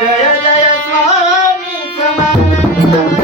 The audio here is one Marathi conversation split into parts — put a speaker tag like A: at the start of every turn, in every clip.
A: जय जय स्वामी समाधी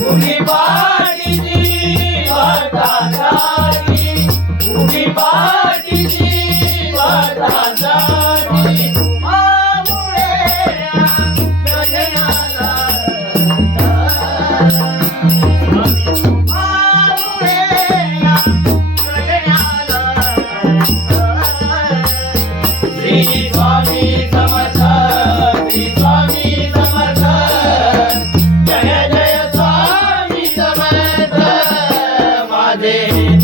A: माझी पाठीची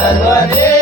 A: Salvador.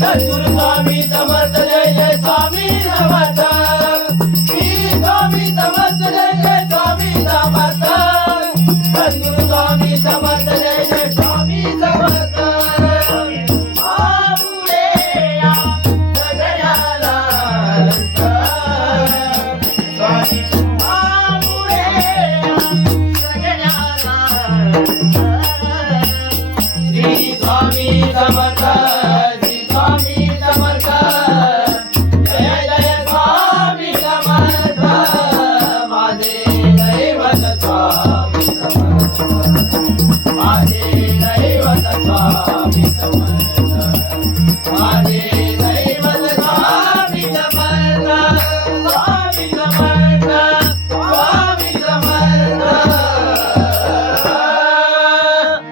A: सद्गुरु स्वामी समर्थ जय जय स्वामी समर्थ समर्थ जय स्वामी समर्थ सद्गुरु स्वामी समर्थ. स्वामी तमर